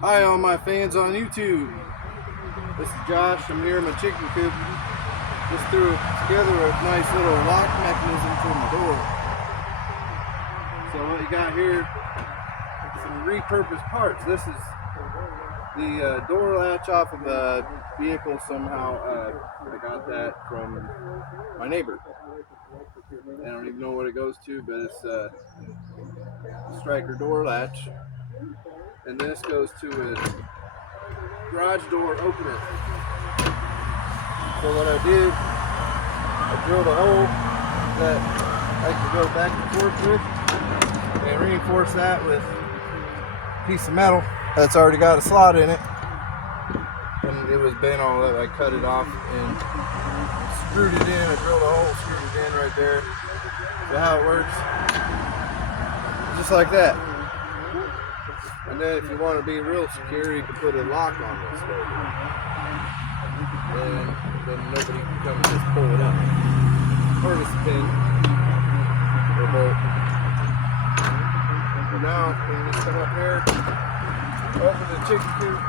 Hi, all my fans on YouTube. This is Josh. I'm here in my chicken coop. Just threw together a nice little lock mechanism for my door. So what you got here, some repurposed parts. This is the door latch off of a vehicle somehow. I got that from my neighbor. I don't even know what it goes to, but it's a striker door latch. And this goes to a garage door opener. So what I did, I drilled a hole that I can go back and forth with and reinforce that with a piece of metal that's already got a slot in it. And it was bent all up. I cut it off and screwed it in. I drilled a hole, screwed it in right there. So how it works, just like that. And then if you want to be real secure, you can put a lock on this thing. And then nobody can come and just pull it up. Or just pin or bolt. And now you just come up here, open the chicken coop,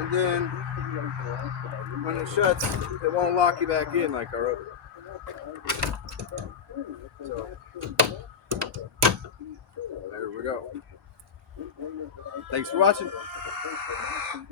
and then when it shuts, it won't lock you back in like our other one. So there we go. Thanks for watching.